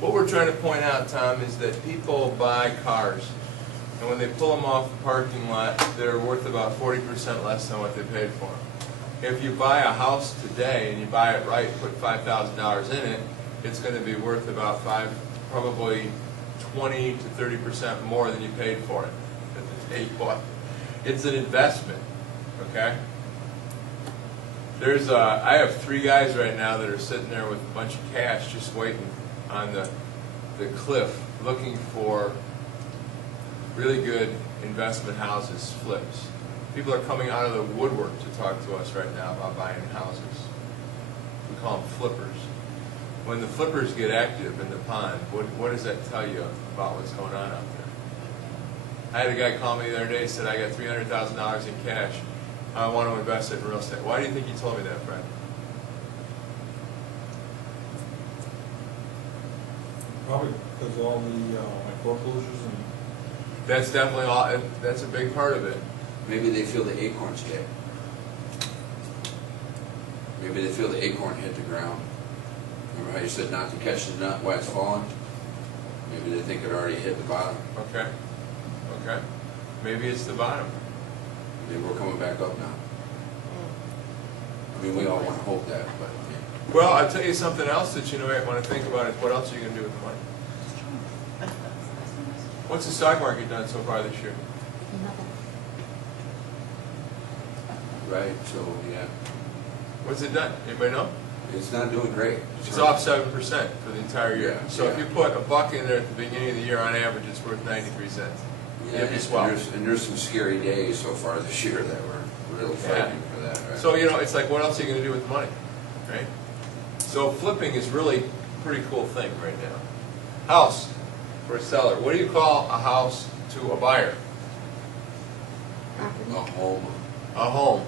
What we're trying to point out, Tom, is that people buy cars, and when they pull them off the parking lot, they're worth about 40% less than what they paid for them. If you buy a house today and you buy it right, put $5,000 in it, it's going to be worth about probably 20 to 30% more than you paid for it. It's an investment, okay? I have 3 guys right now that are sitting there with a bunch of cash just waiting on the cliff, looking for really good investment houses, flips. People are coming out of the woodwork to talk to us right now about buying houses. We call them flippers. When the flippers get active in the pond, what does that tell you about what's going on out there? I had a guy call me the other day and said, I got $300,000 in cash. I want to invest it in real estate. Why do you think he told me that, Fred? Probably because of all the foreclosures and... That's definitely that's a big part of it. Maybe they feel the acorns hit. Maybe they feel the acorn hit the ground. Remember how you said not to catch the nut while it's falling? Maybe they think it already hit the bottom. Okay. Okay. Maybe it's the bottom. Maybe we're coming back up now. I mean, we all want to hope that, but... Well, I'll tell you something else that you might want to think about is what else are you going to do with the money? What's the stock market done so far this year? Right, so, yeah. What's it done? Anybody know? It's not doing great. It's off 7% for the entire year. Yeah, so yeah. if you put $1 in there at the beginning of the year, on average, it's worth 93 cents. Yeah, and there's some scary days so far this year that were really frightening for that. Right? So, it's like, what else are you going to do with the money? Right? So flipping is really a pretty cool thing right now. House for a seller. What do you call a house to a buyer? A home. A home.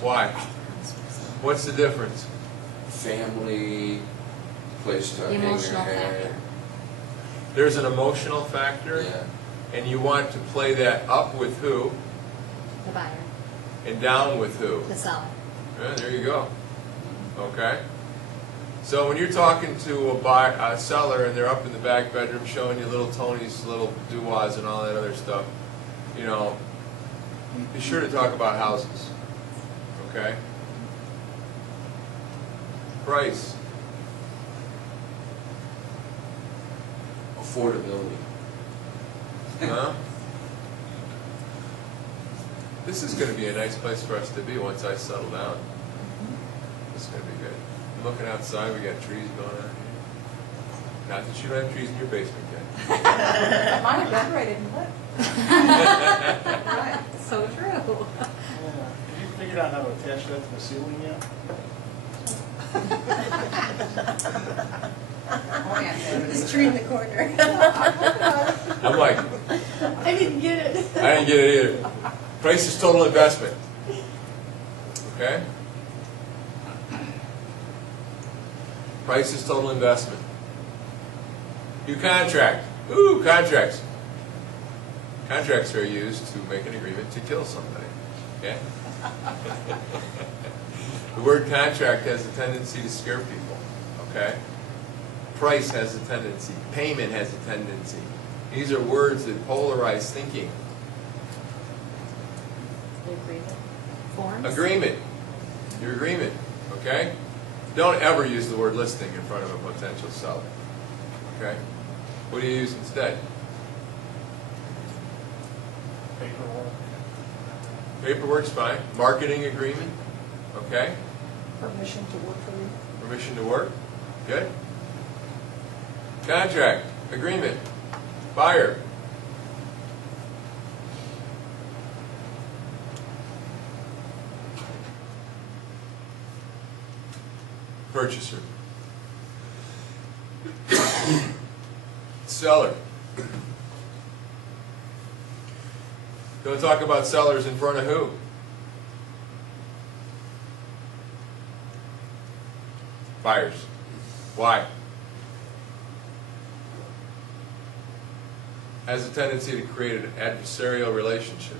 Why? What's the difference? Family, place to hang your Emotional head. factor. There's an emotional factor. Yeah. And you want to play that up with who? The buyer. And down with who? The seller. Yeah, there you go. Okay. So when you're talking to a seller and they're up in the back bedroom showing you little Tony's little doo-wahs and all that other stuff, be sure to talk about houses. Okay? Price. Affordability. Huh? This is going to be a nice place for us to be once I settle down. This is going to be good. I'm looking outside, we got trees going on here. Not that you don't have trees in your basement yet. Mine are decorated in wood. Right. So true. Yeah. Have you figured out how to attach that to the ceiling yet? This tree in the corner. I'm like, I didn't get it. I didn't get it either. Price is total investment. Okay? Price is total investment. You contract. Ooh, contracts. Contracts are used to make an agreement to kill somebody. Okay? The word contract has a tendency to scare people. Okay? Price has a tendency. Payment has a tendency. These are words that polarize thinking. Agreement. Forms. Agreement. Your agreement. Okay? Don't ever use the word listing in front of a potential seller. Okay? What do you use instead? Paperwork. Paperwork's fine. Marketing agreement. Okay? Permission to work for you. Permission to work. Good. Contract. Agreement. Buyer. Purchaser. Seller. Don't talk about sellers in front of who? Buyers. Why? Has a tendency to create an adversarial relationship.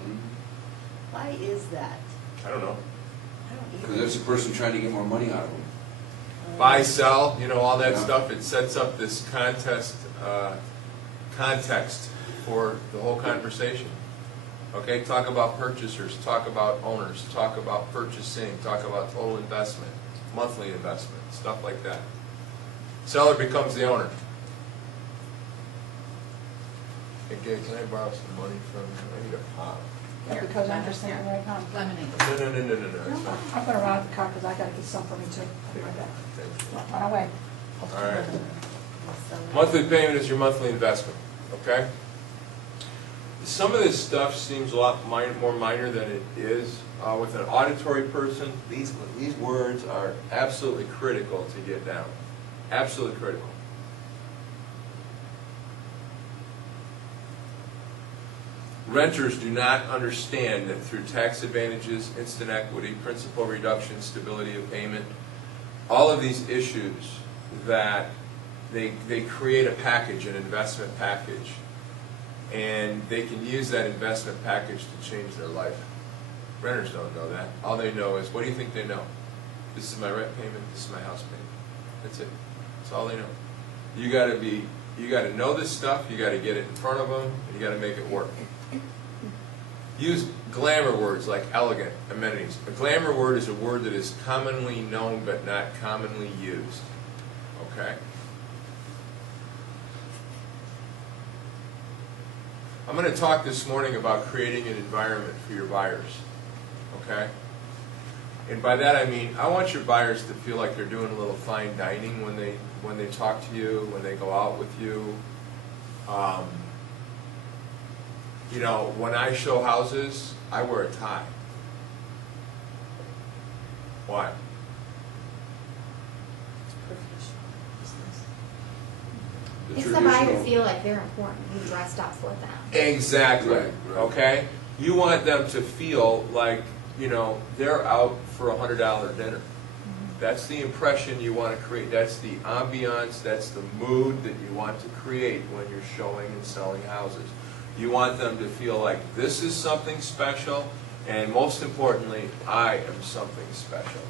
Why is that? I don't know. I don't Because either. there's a person trying to get more money out of them. buy, sell, you know, all that Yeah. stuff. It sets up this context for the whole conversation. Okay, talk about purchasers, talk about owners, talk about purchasing, talk about total investment, monthly investment, stuff like that. Seller becomes the owner. Hey, Gabe, can I borrow some money from you? I need a pop. Yeah, because I'm just thinking right now. Lemonade. No, it's fine. I'm gonna run out the car because I gotta get some for me too. I'll be right back. Thank you. Run away. All right. Monthly payment is your monthly investment, okay? Some of this stuff seems a lot more minor than it is. With an auditory person, these words are absolutely critical to get down. Absolutely critical. Renters do not understand that through tax advantages, instant equity, principal reduction, stability of payment, all of these issues that they create a package, an investment package, and they can use that investment package to change their life. Renters don't know that. All they know is, what do you think they know? This is my rent payment, this is my house payment. That's it. That's all they know. You gotta know this stuff, you gotta get it in front of them, and you gotta make it work. Use glamour words like elegant, amenities. A glamour word is a word that is commonly known but not commonly used. Okay? I'm going to talk this morning about creating an environment for your buyers. Okay? And by that I mean, I want your buyers to feel like they're doing a little fine dining when they talk to you, when they go out with you. You know, when I show houses, I wear a tie. Why? It's the buyer feel like they're important. You dressed up for them. Exactly. Right. Okay? You want them to feel like, you know, they're out for $100 dinner. That's the impression you want to create. That's the ambiance, that's the mood that you want to create when you're showing and selling houses. You want them to feel like this is something special, and most importantly, I am something special.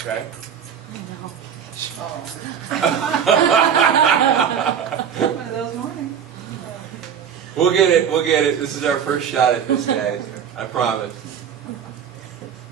Okay? I know. One of those mornings. We'll get it. This is our first shot at this, guys. I promise.